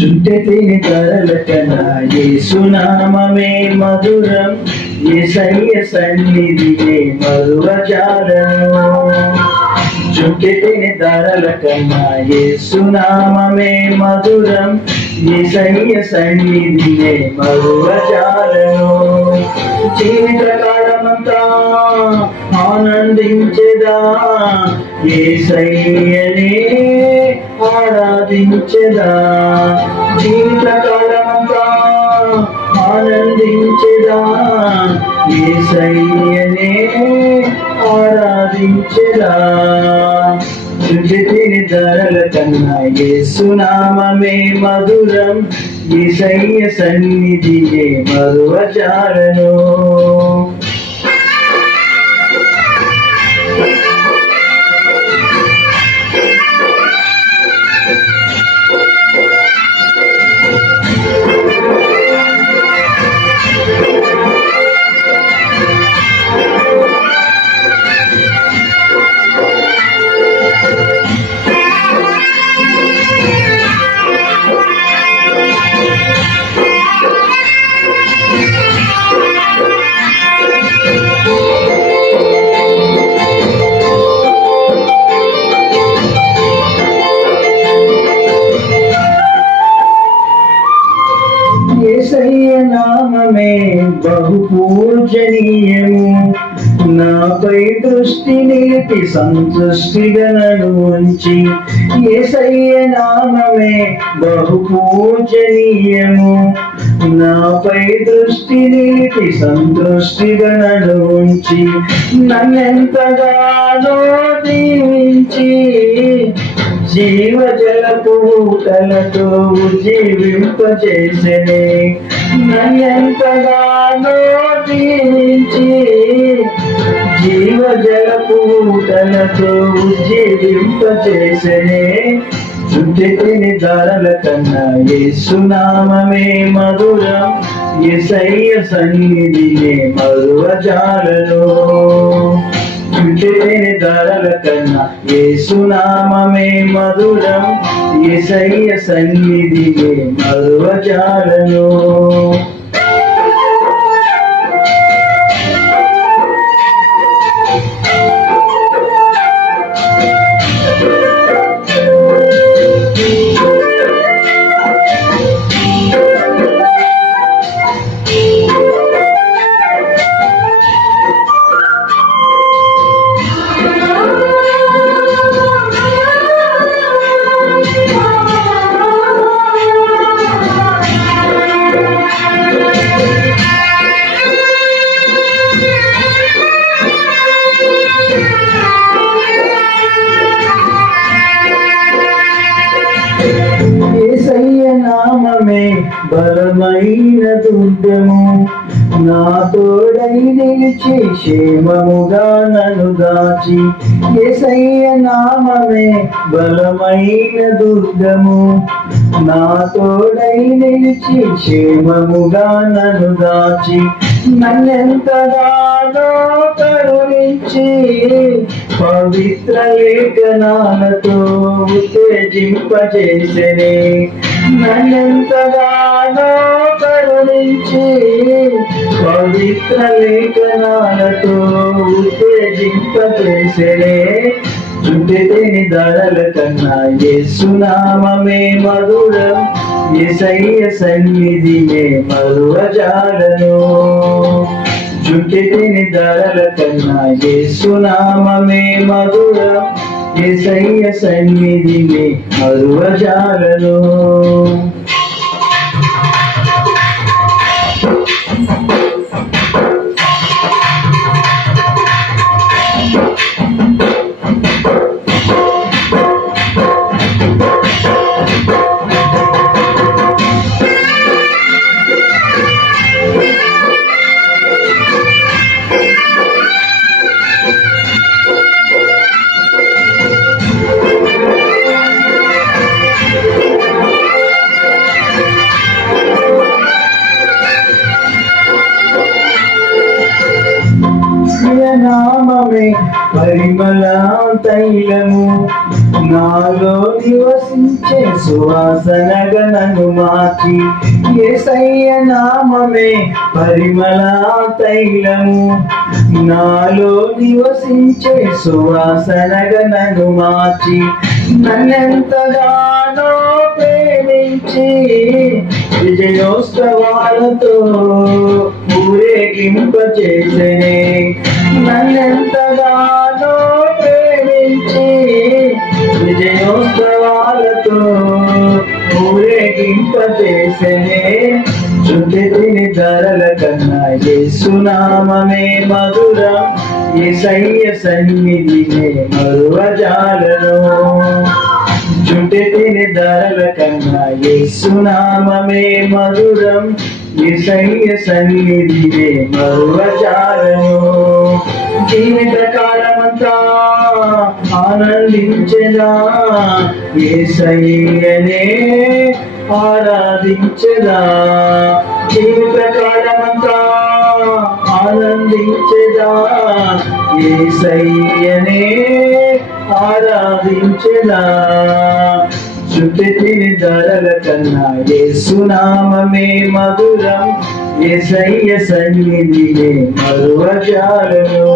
చుట్టెతిని తరలకనా యేసునామమే మధురం, యేసయ్య సన్నిధియే మరువజాలను. చుట్టెతిని తరలకనా యేసునామమే మధురం, యేసయ్య సన్నిధియే మరువజాలను. జీవితకాలమంతా ఆనందించెదా, యేసయ్యనే ఆరాధించెదా. జీవితకాలమంతా ఆనందించెదా, యేసయ్యనే ఆరాధించెదా. చుట్టెతిని ధరల కన్నా యేసునామమే మధురం, యేసయ్య సన్నిధియే మరువజాలను. యేసయ్య నామమే బహు పూజనీయము, నాపై దృష్టి నిలిపి సంతృష్టిగా నన్ను ఉంచి. యేసయ్య నామమే బహు పూజనీయము, నాపై దృష్టి నిలిపి సంతృష్టిగా నన్ను ఉంచి. నన్నెంతగానో దీవించి జీవజలపు ఊటలతో జీవింపజేసెనే. నన్నెంతగానో దీవించి జీవజలపు ఊటలతో జీవింపజేసెనే. చుట్టెతిని ధరల కన్నా యేసునామమే మధురం, యేసయ్య సన్నిధియే మరువజాలను. చుట్టెతిని ధరల కన్నా యేసునామమే మధురం, యేసయ్య సన్నిధియే మరువజాలను. యేసయ్య నామమే బలమైన దుర్గము, నా తోడై నిలిచి క్షేమముగా నన్ను దాచి. యేసయ్య నామమే బలమైన దుర్గము, నా తోడై నిలిచి క్షేమముగా నన్ను దాచి. నన్నెంతగానో కరుణించి పవిత్ర లేఖనాలతో ఉత్తేజింపజేసెనే. నన్నెంతగానో కరుణించి పవిత్ర లేఖనాలతో ఉత్తేజింపజేసెనే. చుట్టెతిని ధరల కన్నా యేసునామమే మధురం, యేసయ్య సన్నిధియే మరువజాలను. చుట్టెతిని ధరల కన్నా యేసునామమే మధురం, యేసయ్య సన్నిధియే మరువజాలను. నామమే పరిమళ తైలము నాలో నివసించే సువాసనగా నన్ను మార్చి యేసయ్య నామమే పరిమళ తైలము నాలో నివసించే సువాసనగా నన్ను మార్చి నన్నెంతగానో ప్రేమించి విజయోత్సవాలతో ఊరేగింపచేసెనే నన్నెంతగానో ప్రేమించి విజయోత్సవాలతో ఊరేగింపచేసెనే శుద్ధి తిని ధరల కన్నా యేసునామమే మధురం యేసయ్య సన్నిధినే మరువజాలను చుట్టి తిని ధరల కన్నా యేసునామమే మధురం యేసయ్య సన్నిధినే మరువజాలను జీవిత కాలమంతా ఆనందించెదా యేసయ్యనే ఆరాధించెదా జీవిత కాలమంతా ఆనందించెదా యేసయ్యనే ఆరాధించెదా చుట్టి తిని ధరల కన్నా యేసునామమే మధురం యేసయ్య సన్నిధినే మరువజాలను